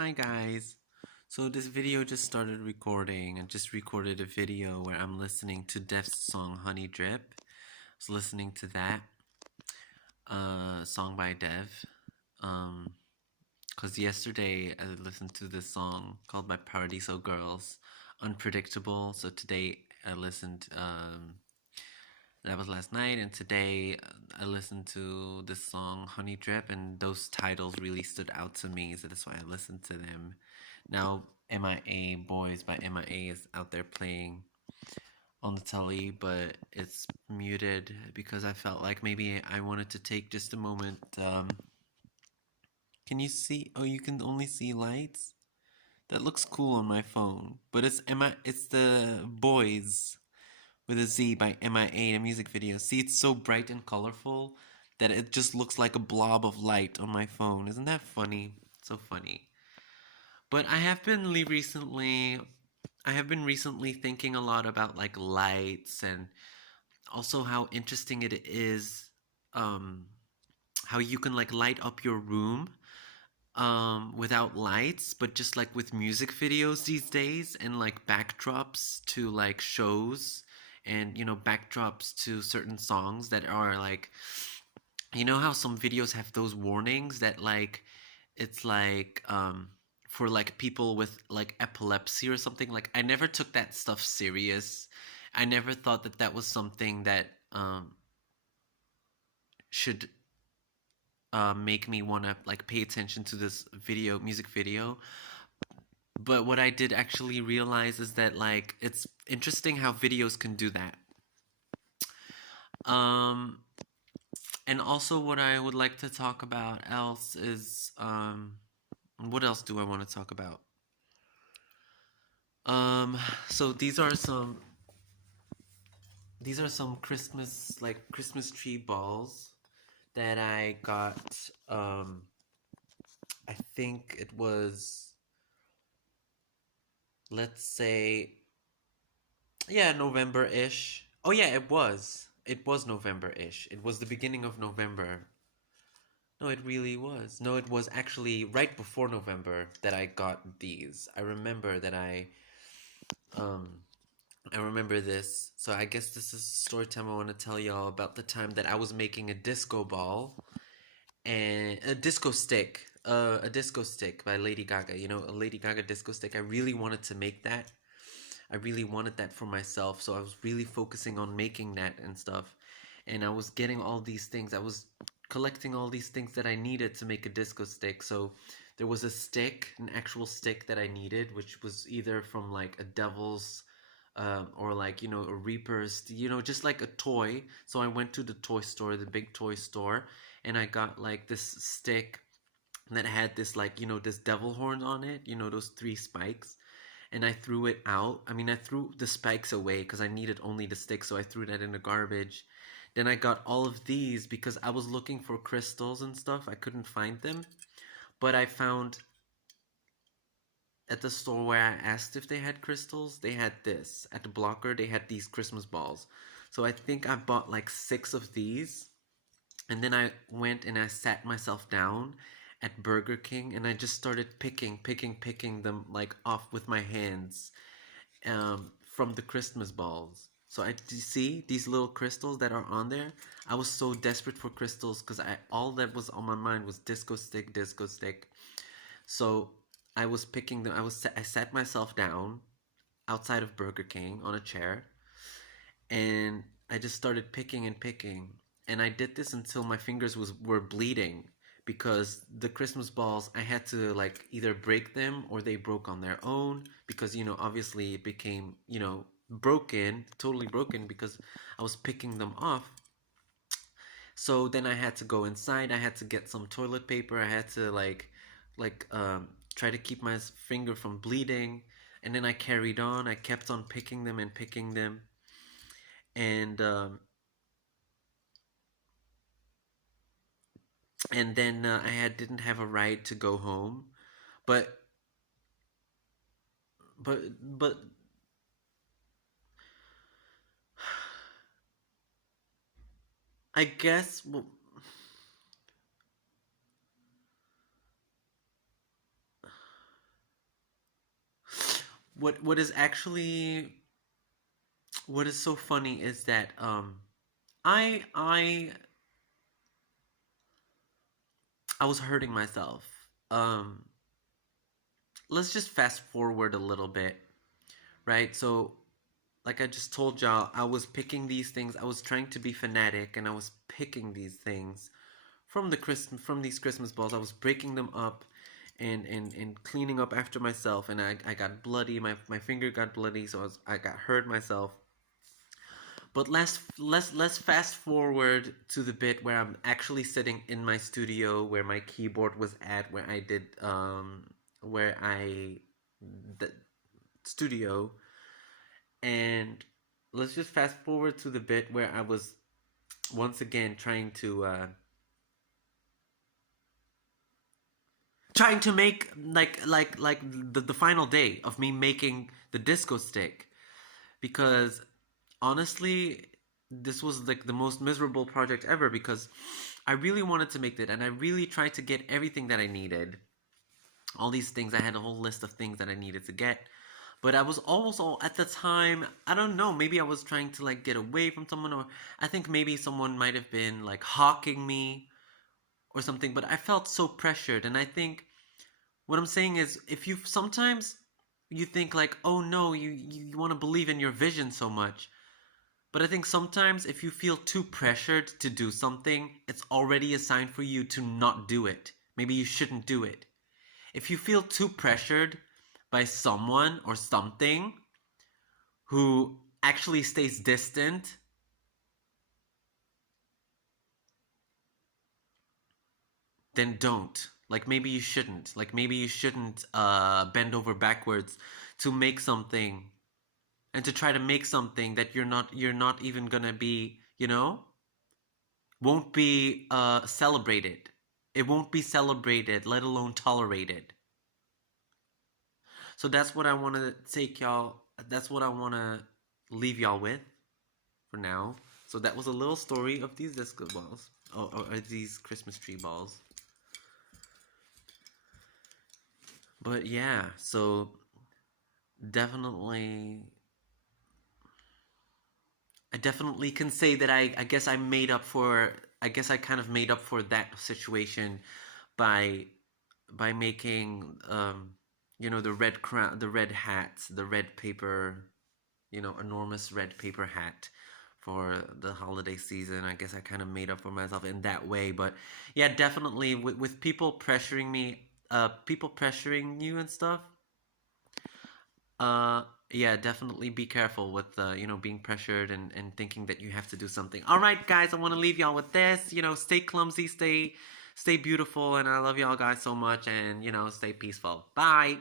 Hi guys. So this video just started recording. I just recorded a video where I'm listening to Def's song Honey Drip. I was listening to that song by Dev. Um, cause yesterday I listened to this song called by Paradiso Girls, Unpredictable. So today I listened. That was last night, and today I listened to this song Honey Drip, and those titles really stood out to me, so that's why I listened to them. Now, MIA Boys by MIA is out there playing on the telly, but it's muted because I felt like maybe I wanted to take just a moment. Can you see? Oh, you can only see lights? That looks cool on my phone, but it's the Boys with a Z by MIA, a music video. See, it's so bright and colorful that it just looks like a blob of light on my phone. Isn't that funny? So funny. But I have been recently thinking a lot about like lights and also how interesting it is um how you can like light up your room without lights, but just like with music videos these days and like backdrops to like shows and backdrops to certain songs that are like, how some videos have those warnings that like it's like for like people with like epilepsy or something. Like I never took that stuff serious. I never thought that that was something that should make me want to like pay attention to this music video. But what I did actually realize is that like it's interesting how videos can do that. Um and also what I would like to talk about else is what else do I want to talk about? Um so these are some Christmas tree balls that I got I think it was, let's say, yeah, November-ish. Oh yeah, it was. It was November-ish. It was the beginning of November. No, it really was. No, it was actually right before November that I got these. Um I remember this. So I guess this is a story time I want to tell y'all about the time that I was making a disco ball and a disco stick by Lady Gaga. A Lady Gaga disco stick. I really wanted to make that. I really wanted that for myself, so I was really focusing on making that and stuff. And I was getting all these things. I was collecting all these things that I needed to make a disco stick. So there was a stick, an actual stick that I needed, which was either from like a devil's or like a reaper's, just like a toy. So I went to the toy store, the big toy store, and I got like this stick that had this like this devil horn on it, those three spikes, and I threw it out. I mean, I threw the spikes away because I needed only the stick, so I threw that in the garbage. Then I got all of these because I was looking for crystals and stuff. I couldn't find them, but I found at the store where I asked if they had crystals, they had this. At the Blocker, they had these Christmas balls. So I think I bought like 6 of these, and then I went and I sat myself down at Burger King and I just started picking them like off with my hands from the Christmas balls. So I see these little crystals that are on there. I was so desperate for crystals because I all that was on my mind was disco stick, disco stick. So I was picking them. I sat myself down outside of Burger King on a chair, and I just started picking and picking. And I did this until my fingers were bleeding because the Christmas balls I had to like either break them or they broke on their own because obviously it became broken, totally broken because I was picking them off. So then I had to go inside. I had to get some toilet paper. I had to try to keep my finger from bleeding. And then I carried on. I kept on picking them and picking them. And then I didn't have a ride to go home, but but I guess, well, what is actually what is so funny is that I I I was hurting myself. Um let's just fast forward a little bit, right? So like I just told y'all, I was picking these things. I was trying to be fanatic, and I was picking these things from these Christmas balls. I was breaking them up, and cleaning up after myself. And I got bloody. My finger got bloody, so I got hurt myself. But let's fast forward to the bit where I'm actually sitting in my studio, where my keyboard was at, where I did where I the studio. And let's just fast forward to the bit where I was once again trying to make like the final day of me making the disco stick, because honestly this was like the most miserable project ever, because I really wanted to make it, and I really tried to get everything that I needed, all these things. I had a whole list of things that I needed to get. But I was also at the time, I don't know, maybe I was trying to like get away from someone, or I think maybe someone might have been like hawking me or something, but I felt so pressured. And I think what I'm saying is, if you sometimes you think like, oh no, you want to believe in your vision so much. But I think sometimes if you feel too pressured to do something, it's already a sign for you to not do it. Maybe you shouldn't do it. If you feel too pressured by someone or something who actually stays distant, then don't. Like maybe you shouldn't. Like maybe you shouldn't bend over backwards to make something, and to try to make something that you're not even gonna be, won't be celebrated. It won't be celebrated, let alone tolerated. So that's what I want to take y'all. That's what I want to leave y'all with for now. So that was a little story of these disco balls, or these Christmas tree balls. But yeah, so definitely, I definitely can say that I guess I made up for. I guess I kind of made up for that situation by making the red crown, the red hats, the red paper, enormous red paper hat for the holiday season. I guess I kind of made up for myself in that way. But yeah, definitely with people pressuring me, people pressuring you and stuff. Uh, yeah, definitely be careful with being pressured and thinking that you have to do something. All right, guys, I want to leave y'all with this. Stay clumsy, stay beautiful, and I love y'all guys so much. And stay peaceful. Bye.